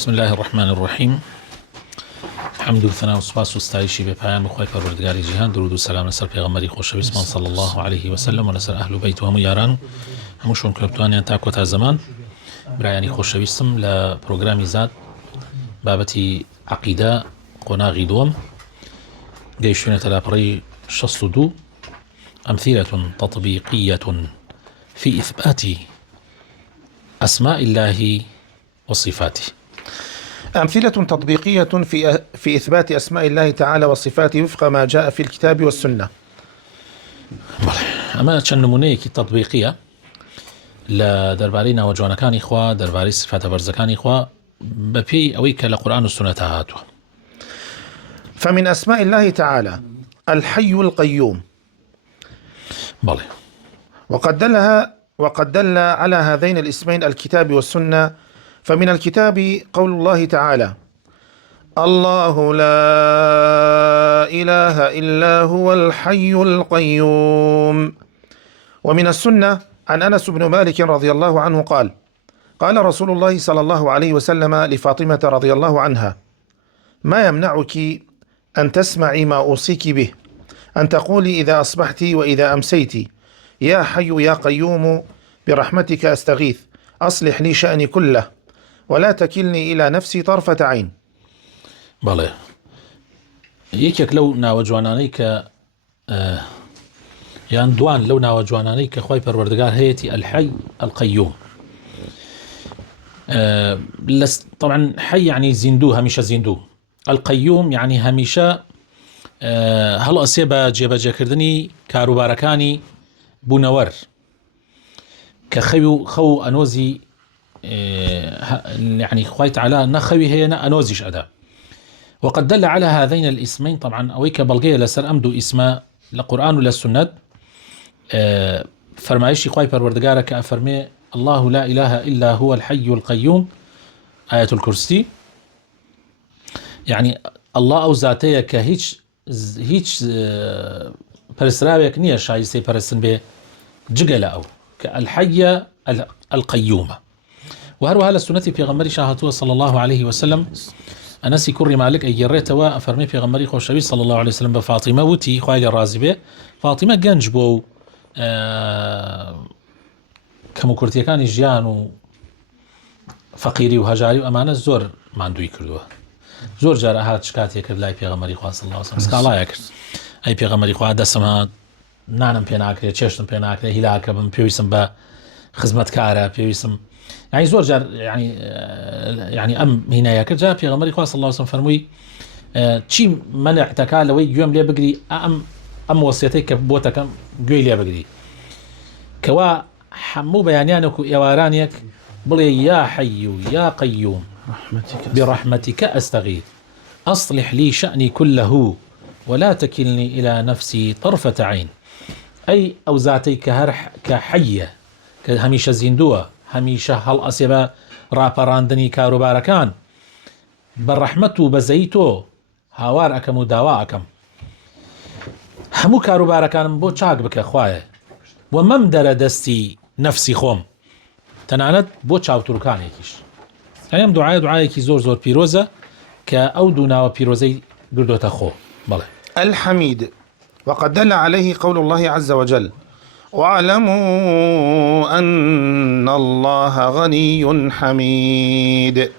بسم الله الرحمن الرحيم. حمد و ثنا و سپاس و ستایشی به پایان بخوای پروردگاری جهان، درود و سلام لەسەر پێغەمبەری خۆشەویستمان صلی الله عليه وسلم و لەسەر ئەهل و بەیت و هەموو یاران هەمووشون کە بتوانیان تا کۆتا زەمان. برایانی خۆشەویستم لە پرۆگرامی زاد بابەتی عەقیدە قۆناغی دووەم گەیشتوونەتە لاپەڕەی 62 أمثلة تطبيقية في إثبات أسماء الله وصفاته. أمثلة تطبيقية في إثبات أسماء الله تعالى وصفاته وفق ما جاء في الكتاب والسنة. أما چەند نمونەیەکی تطبیقیە لە دەربارەی ناوەجوانەکانی خوا، دەربارەی صفاتە بەرزەکانی خوا بەپێی ئەوەی کە لە قورآن و سنەتە هاتووە. فمن أسماء الله تعالى الحي القيوم. بەڵێ. وقد دل على هذين الاسمين الكتاب والسنة. فمن الكتاب قول الله تعالى: الله لا إله إلا هو الحي القيوم. ومن السنة عن أنس بن مالك رضي الله عنه قال: قال رسول الله صلى الله عليه وسلم لفاطمة رضي الله عنها: ما يمنعك أن تسمعي ما أوصيك به، أن تقولي إذا أصبحت وإذا أمسيت: يا حي يا قيوم برحمتك أستغيث أصلح لي شأني كله ولا تكلني إلى نفسي طرفة عين. بەڵێ. یەکێک لەو ناوەجوانانەی کە یان دوان لەو ناوەجوانانەی کە خوای پەروەردگار هەیەی الحي القيوم. طبعا حي يعني زیندوو، هەمیشە زیندوو. القيوم يعني هەمیشە هەڵ ئەسێ بە جێبەجێکردنی کاروبارەکانی بوونەوەر کە خەو ئەنۆزی يعني خوای تعالى نخوي هي أنوزيش أدا. وقد دل على هذين الاسمين طبعا أويك بلغية لسر أمدو اسماء لقرآن ولا السنة. فرمايشي خوای پروردگار كأفرمي الله لا إله إلا هو الحي القيوم آية الكرسي. يعني الله أو ذاتيه كهيج پرسراويك نية شايستي پرسن بي جگل أو كالحي القيومة. وهروها للسنة في غمري شاهدوه صلى الله عليه وسلم أنسي كري مالك أي جريتوا أفرمي في غمري خوشوي صلى الله عليه وسلم بفاطمة وتي خواجة الرازبة. فاطمة جنج بو كمكرتي كان جيان وفقيري وهجاري وأمانة زور ما عنده يكردوه. زور جارة هات شكات يكرد لاي في غمري خواه صلى الله عليه وسلم سكالا يكرد أي في غمري خواه دسمها نانم بيناكري تشيشتم بيناكري هلاك بم بيويسم با خدمت كارا بيويسم يعني زور جار يعني أم هنا يا كرجا في غمري خاص الله وسلم فرموي شيء منع تكال وي يوم لي بقري أم وصيتك بوتك جوي لي بقري كوا حمو بيانيانك يا وارانيك بلي يا حي يا قيوم برحمتك أستغيث أصلح لي شأني كله ولا تكلني إلى نفسي طرفة عين. أي أو ذاتي كحية كهميشة زيندوة هەمیشە هەڵ ئەسێ بە ڕاپەڕاندنی کاروبارەکان بەڕەحمەت و بەزەی تۆ هاوار ئەکەم و داوا ئەکەم هەموو کاروبارەکانم بۆ چاک بکە خوایە و مەم دەرە دەستی نەفسی خۆم تەنانەت بۆ چاوتروکانێکیش. ئەم دوعایەکی زۆر پیرۆزە کە ئەو دوو ناوە پیرۆزەی گردۆتە خۆ. بەڵێ. الحميد. وقد دل عليه قول الله عز وجل: واعلموا أن الله غني حميد.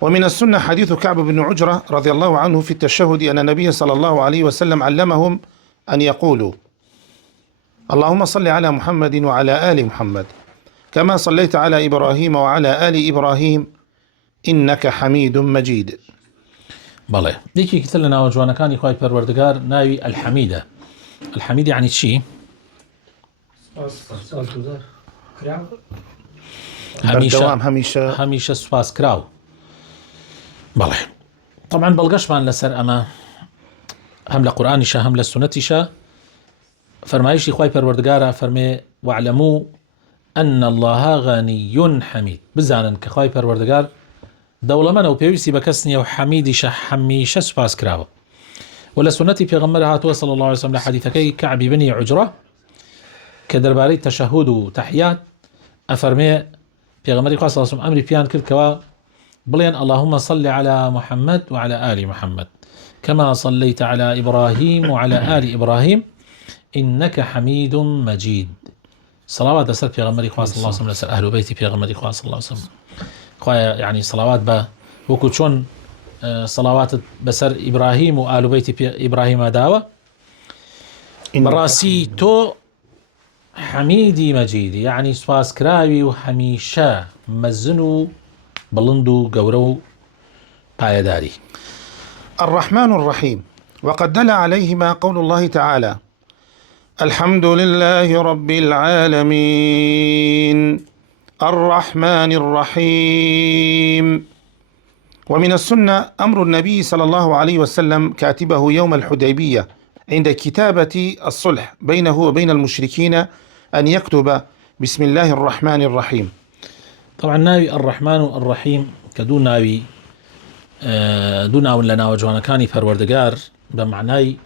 ومن السنة حديث كعب بن عجرة رضي الله عنه في التشهد أن النبي صلى الله عليه وسلم علمهم أن يقولوا: اللهم صل على محمد وعلى آل محمد كما صليت على إبراهيم وعلى آل إبراهيم إنك حميد مجيد. بەڵێ. یەکێکی تر لە ناوەجوانەکانی خوای پەروەردگار ناوی الحەمیدە. الحەمید یعنی چی؟ هەمیشە سوپاس کراو. بەڵێ. طبعا بەڵگەشمان لەسەر ئەمە هەم لە قورئانیشە هەم لە سونەتیشە. فەرمایشی خوای پەروەردگارە فەرمێ واعلموا أن الله غني حميد. بزانن کە خوای پەروەردگار دەوڵەمەندە و پێویستی بە کەس نییە و حەمیدیشە هەمیشە سوپاس کراوە. و لە سونەتی پێغەمبەر هاتووە صلی الله عليه وسلم لە حەدیثەکەی کەعبی بنی عوجرە کە دەربارەی تەشەهود و تەحیات ئەفەرمێ پێغەمبەری خوا صلی الله عليه وسلم ئەمری پیان کرد کەوا بلين اللهم صل على محمد وعلى آل محمد كما صليت على إبراهيم وعلى آل إبراهيم إنك حميد مجيد. صلوات أسر في غمري خواص الله صلى الله عليه وسلم أهل بيتي في غمري خواص الله صلى الله عليه وسلم خوايا يعني صلوات با وكوشون صلوات بسر إبراهيم وآل بيتي في إبراهيم داوة براسي تو حميدي مجيدي يعني سواس كراوي وحميشا مزنو بلندو قورو بايداري. الرحمن الرحيم. وقد دل عليهما قول الله تعالى الحمد لله رب العالمين الرحمن الرحيم. ومن السنة أمر النبي صلى الله عليه وسلم كاتبه يوم الحديبية عند كتابة الصلح بينه وبين المشركين أن يكتب بسم الله الرحمن الرحيم. طبعا ناوي الرحمن الرحيم كدون ناوي دون أول لنا وجوانا كاني فروردقار بمعناي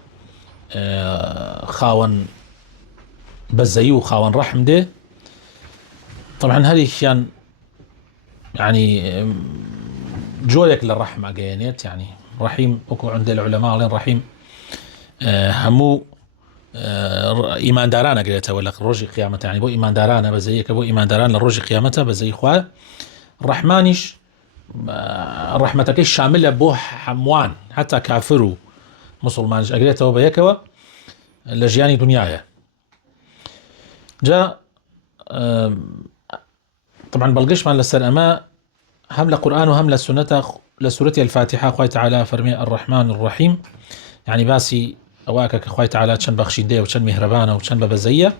خاون بزيو خاون رحم ده. طبعا هذه كان يعني جويك للرحمة جينيت يعني رحيم أكو عند العلماء لين رحيم همو إيمان دارانا قلتها ولا الرجي قيامته يعني بو إيمان دارانا بزيك بو إيمان دارانا للرجي قيامته بزي إخوة الرحمانش رحمتك الشاملة بو حموان حتى كافروا مسلمانش قلتها وبيكوا لجياني دنيايا جاء طبعا بلقش من لسر أما هم لقرآن وهم لسورة الفاتحة أخوي تعالى فرمي الرحمن الرحيم يعني باسي أواكك أخوي تعالى تشن بخشي دي وتشن مهربانة وتشن ببزية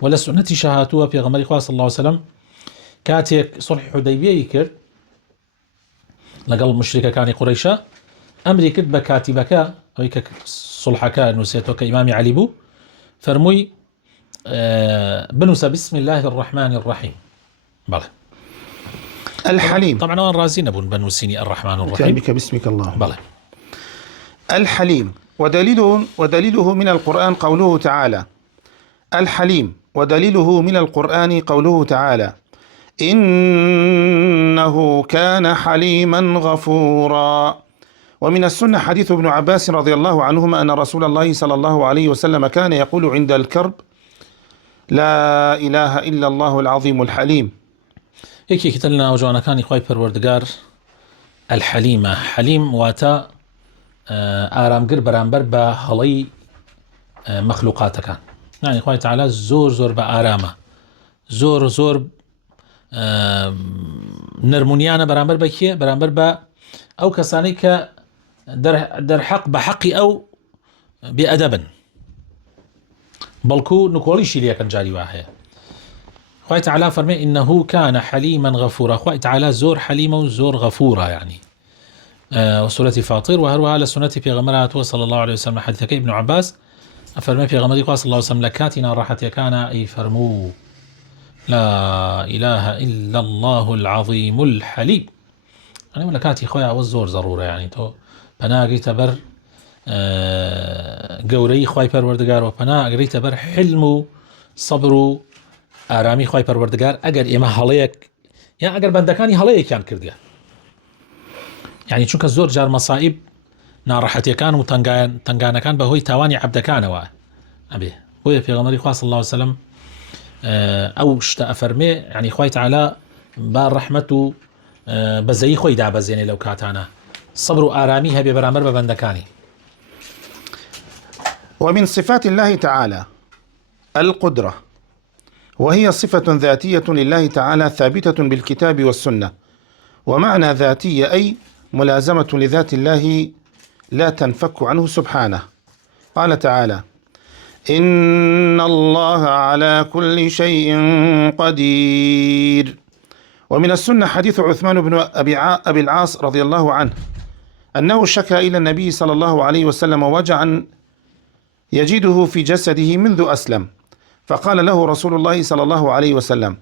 ولا سنة شهاتوها في غمري خواه صلى الله عليه وسلم كاتيك صلح حديبية يكر لقل مشركة كان قريشة أمري كتب كاتبك ويك صلحك نسيتك إمامي علي بو فرمي بنوس بسم الله الرحمن الرحيم. بله الحليم. طبعا أنا رازين أبون بنوسيني الرحمن الرحيم بك باسمك الله. بله. الحليم ودليله من القرآن قوله تعالى الحليم ودليله من القرآن قوله تعالى إنه كان حليما غفورا. ومن السنة حديث ابن عباس رضي الله عنهما أن رسول الله صلى الله عليه وسلم كان يقول عند الكرب لا إله إلا الله العظيم الحليم. هيك كتلنا وجوانا كان يخوي پروردگار الحليمة حليم واتا آرامگر برانبر با هلي مخلوقات كان يعني خوي تعالى زور بآرامة زور نرمونيانا برانبر بكيه برانبر با أو كساني ك در حق بحقي أو بأدبا بلكو نكولي شيليا كان جاري واحد. خوي تعالى فرمي إنه كان حليما غفورا. خوي تعالى زور حليما وزور غفورا يعني وسورة فاطر وهروها على سنة في غمرات صلى الله عليه وسلم حديثك ابن عباس فرمي في غمرات صلى الله عليه وسلم لكاتنا راحت كان أي فرمو لا إله إلا الله العظيم الحليم يعني ولكاتي خويا والزور ضرورة يعني تو بناقي تبر قوري خوي پروردگار و پناه اگری تبر حلم صبر آرامی خوي پروردگار اگر ایما هلیک یا اگر بندکانی هلیک یان کردیا يعني چونك زور جار مصائب ناراحتي كان وتنقانا كان بهوي تاواني عبد كان أبي هو في غمري خاص الله وسلم أو شتا أفرمي يعني خوي تعالى بار رحمته بزي خوي دا بزيني لو كاتانا صبر آراميها ببرامر ببندكاني. ومن صفات الله تعالى القدرة وهي صفة ذاتية لله تعالى ثابتة بالكتاب والسنة. ومعنى ذاتية أي ملازمة لذات الله لا تنفك عنه سبحانه. قال تعالى إن الله على كل شيء قدير. ومن السنة حديث عثمان بن أبي العاص رضي الله عنه أنه شكى إلى النبي صلى الله عليه وسلم وجعا يجده في جسده منذ أسلم فقال له رسول الله صلى الله عليه وسلم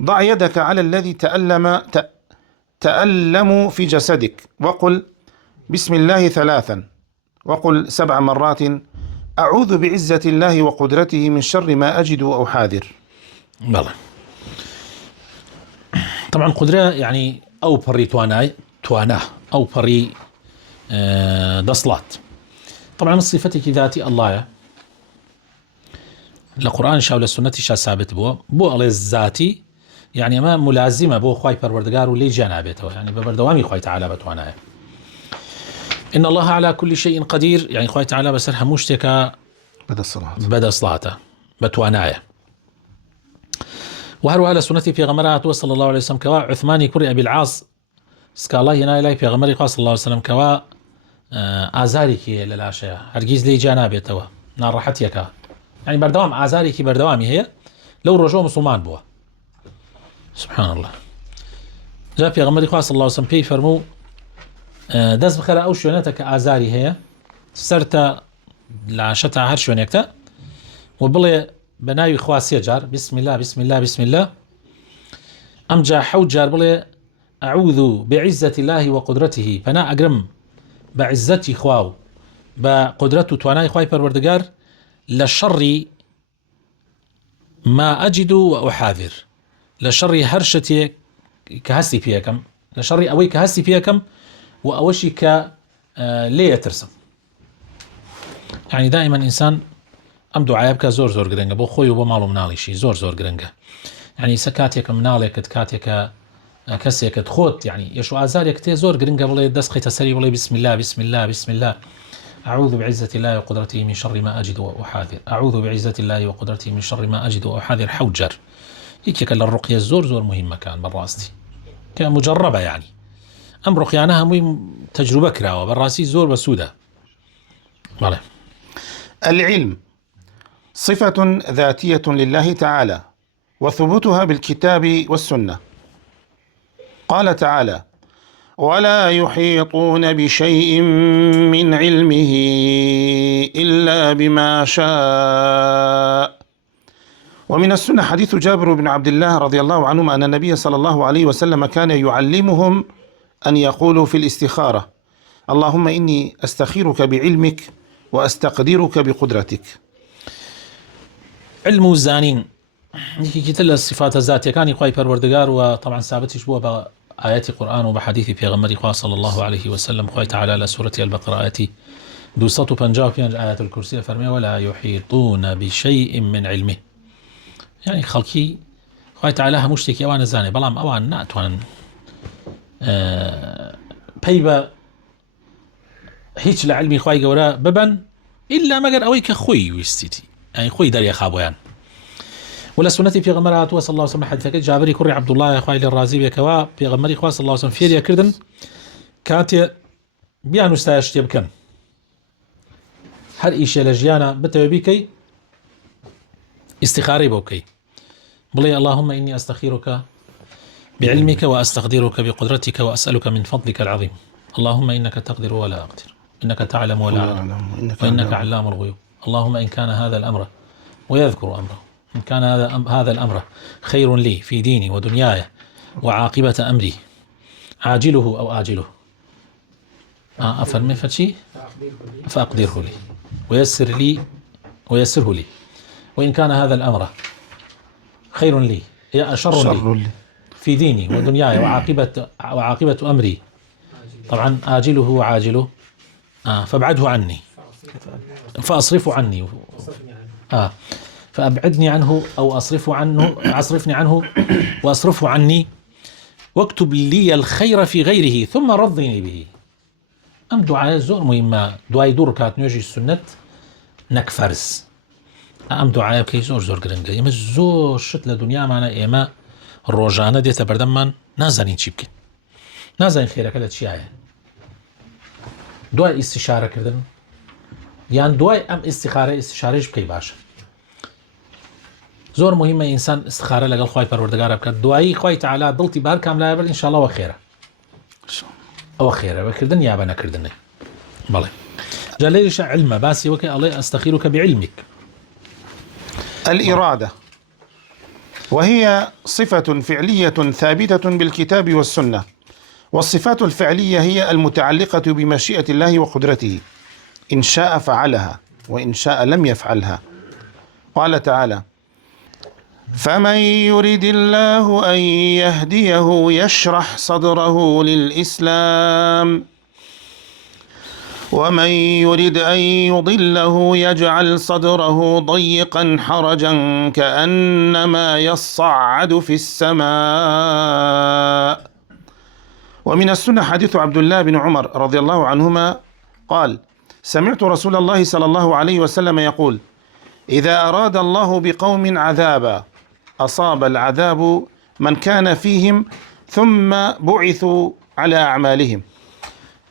ضع يدك على الذي تألم في جسدك وقل بسم الله 3 وقل 7 مرات أعوذ بعزة الله وقدرته من شر ما أجد أو حاذر. بلى طبعا قدرة يعني أو بري توانا أو بري دصلات. طبعا من صفتك ذاتي الله لقرآن شاو للسنة شا ثابت بو الله الذاتي يعني ما ملازمة بو خواي پروردگار ولي جنابته يعني ببردوامي خواي تعالى بتوانا. إن الله على كل شيء قدير يعني خواي تعالى بسر هموشتك بدا صلاته بتوانايا. وهروا على سنتي في غمرات صلى الله عليه وسلم كوا عثماني كري أبي العاص سكا الله هنا إلي في غمري صلى الله عليه وسلم كوا آزارك للاشياء هرجيز لي جنابته نارحتك يعني بردوام آزارك بردوامي هي لو رجوع مسلمان بوا. سبحان الله. جاء في غمري صلى الله عليه وسلم في فرمو دەست بخەرە ئەو شوێنەتە کە ئازاری هەیە سەرتە لاشەتە هەر شوێنێکتە و بڵێ بە ناوی خوا سێ جار بسم الله بسم الله بسم الله ئەمجا حەوت جار بڵێ ئەعوذ بعزة الله وقدرته پەنا ئەگرم بە عزەتی خوا و بە قدرەت و توانای خوای پەروەردگار لە شەڕی ما ئەجد و ئوحاذر لە شەڕی هەر شتێک کە هەستی پێەکەم لە شەڕی ئەوەی کە هەستی پێەکەم وأوشي ليه يترسم. يعني دائما إنسان أم دعاء زور قرنجة بو خوي وبو مالو منالي شي زور قرنجة يعني سكاتيك منالك كاتيك كسيك تخوت يعني يشو آزاريك تي زور قرنجة بولي دسقي تسري بولي بسم الله بسم الله بسم الله أعوذ بعزة الله وقدرته من شر ما أجد وأحاذر أعوذ بعزة الله وقدرته من شر ما أجد وأحاذر حوجر هيك الرقية زور مهمة كان براستي كان مجربة يعني أم رقيانها مهم تجربة كراوة بالراسي زور بسودة. ولا. العلم صفة ذاتية لله تعالى وثبوتها بالكتاب والسنة. قال تعالى ولا يحيطون بشيء من علمه إلا بما شاء. ومن السنة حديث جابر بن عبد الله رضي الله عنهما أن النبي صلى الله عليه وسلم كان يعلمهم أن يقولوا في الاستخارة اللهم إني أستخيرك بعلمك وأستقدرك بقدرتك. علم الزانين كتل الصفات الذاتية كان يقوي پروردگار وطبعا ثابتش بوا بآيات القرآن وبحديث پیغمبر صلى الله عليه وسلم خوي تعالى لسورة البقرة آياتي 255 آيات الكرسي فرمي ولا يحيطون بشيء من علمه يعني خلقي خوي تعالى همشتكي أوان الزاني بلام أوان ناتوان پەیبە هیچ لە علمی خوای گەورە ببن إلا مەگەر ئەوەی کە خۆی ویستیتی ئەی خۆی دەریەخا بۆیان. ولا سنەتی پێغەمبەر هاتووە صلی الله عليه وسلم حەدیثەکە جابری کوڕی عەبدوڵڵاه خوای لێ ڕازی بێکەوە پێغەمبەری خوا صلی الله عليه وسلم فێریە کردن کاتێ بیان وستایە شتێ بکەن هەر ئیشێ لە ژیانە بتەوێ بیکەی ئیستیخارەی بۆ بکەی بڵێ اللهم إني أستخيرك بعلمك وأستقدرك بقدرتك وأسألك من فضلك العظيم اللهم إنك تقدر ولا أقدر إنك تعلم ولا أعلم وإنك علام الغيوب اللهم إن كان هذا الأمر ويذكر أمره إن كان هذا الأمر خير لي في ديني ودنياي وعاقبة أمري عاجله أو آجله أفرمي فتشي فأقدره لي ويسره لي وإن كان هذا الأمر خير لي يا شر لي في ديني ودنياي وعاقبة أمري طبعا آجله وعاجله فابعده عني فأصرفه عني فأبعدني عنه أو أصرفني عنه وأصرفه عني واكتب لي الخير في غيره ثم رضني به. أم دعاء زور مهمة دعاء دور كات نيجي السنة نكفرس أم دعاء كي زور قرنجة يما زور شت لدنيا معنا إما ڕۆژانە دێتە بەردەممان نازانین چی بکەین نازانین خێرەکە لە چیایە دوای ئیستیشارەکردن یان دوای ئەم ئیستیخارەش بکەی باشە زۆر مهمە ئینسان استخارە لەگەڵ خوای پەروەردگارە بکات دوایی خوای تەعالا دڵتی بار کاملایە بڵێ ئینشاڵڵا ئەوە خێرە بەکردن یا بە نەکردنێ بەڵێ جا لێرەشە علمە باسی وەکەی ئەڵێ ئەستەخیرک بعلمک. الإرادة وهي صفة فعلية ثابتة بالكتاب والسنة والصفات الفعلية هي المتعلقة بمشيئة الله وقدرته إن شاء فعلها وإن شاء لم يفعلها. قال تعالى فمن يرد الله أن يهديه يشرح صدره للإسلام ومن يرد أن يضله يجعل صدره ضيقا حرجا كأنما يصعد في السماء. ومن السنة حديث عبد الله بن عمر رضي الله عنهما قال: سمعت رسول الله صلى الله عليه وسلم يقول: إذا أراد الله بقوم عذابا أصاب العذاب من كان فيهم ثم بعثوا على أعمالهم.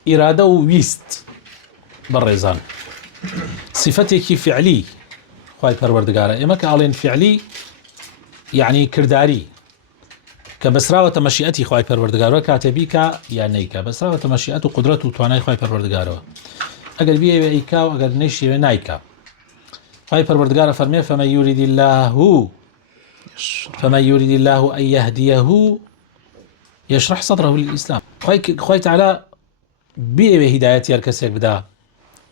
إرادة ويست بالرزان صفتك فعلي خواهي پروردگاره إما كأولين فعلي يعني كرداري كبسراوة مشيئتي خواهي پروردگاره كاتبيك يعني كبسراوة مشيئته قدرته تواناي خواهي پروردگاره اگر بيه ايكا واگر نشي نايكا خواهي پروردگاره فرميه فمن يريد الله أن يهديه يشرح صدره للإسلام. خواهي تعالى بيه هدايتي الكسيك بدا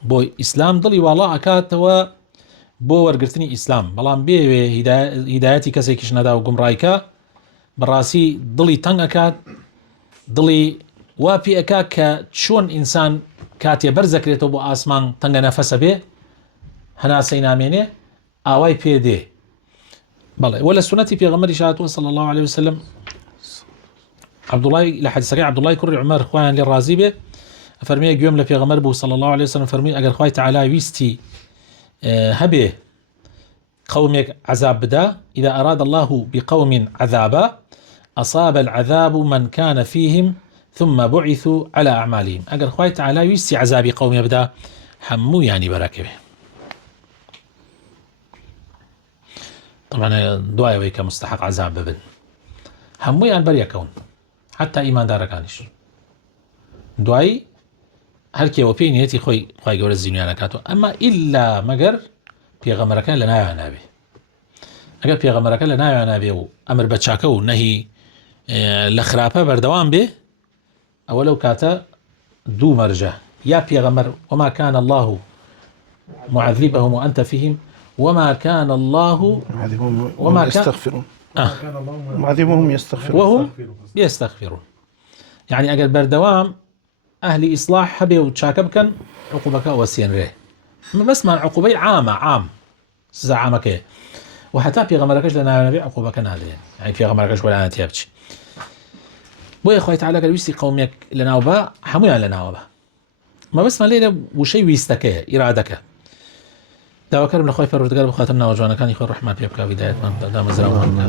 بو إسلام ضلي والله أكاتوا بو ورقرتني إسلام بلان بيه هدايتي كسيكش ندا وقم رايكا براسي ضلي تنگ أكات ضلي وابي أكاك شون إنسان كاتي برزكريتو بو آسمان تنگ نفس به هنا سينامينه آواي بيدي بله ولا سنتي في غمر شاهدته صلى الله عليه وسلم عبد الله لحد سريع عبد الله كري عمر خوان للرازي به فرمي يوم لفي غمر بو صلى الله عليه وسلم فرمي اگر خوي تعالى ويستي هبه قومك عذاب بدا إذا أراد الله بقوم عذابا أصاب العذاب من كان فيهم ثم بعثوا على أعمالهم. اگر خوي تعالى ويستي عذابي قوم يبدا حمو يعني بركبه. طبعا دعاء ويك مستحق عذاب ببن همو يعني بريا كون حتى إيمان دار كانش دعاء هركي وبين يتي خوي جور الزينيان كاتو أما إلا مجر بيغمر كان لنا يا نبي أجر بيغمر كان لنا يا نبي أمر بتشاكو نهي لخرابة بردوام به أولو كاتا دو مرجع يا بيغمر وما كان الله معذبهم وأنت فيهم وما كان الله وما يستغفرون معذبهم يستغفرون وهم يستغفرون يعني أجل بردوام أهل إصلاح حبي وتشاكب عقوبك وسين ره بس ما عقوبي عام عامك وحتى في غمركش لنا نبي عقوبك هذا يعني في غمركش ولا أنا تيابتش بو يا أخوي تعالى قال ويستي قومك لنا وبا حمويا لنا وبا ما بس ما لينا وشي ويستك إرادك دعوة كرم لخوي فرودگار بخاطرنا وجوانا كان يخوي الرحمن بيبكى بداية من دام زرامان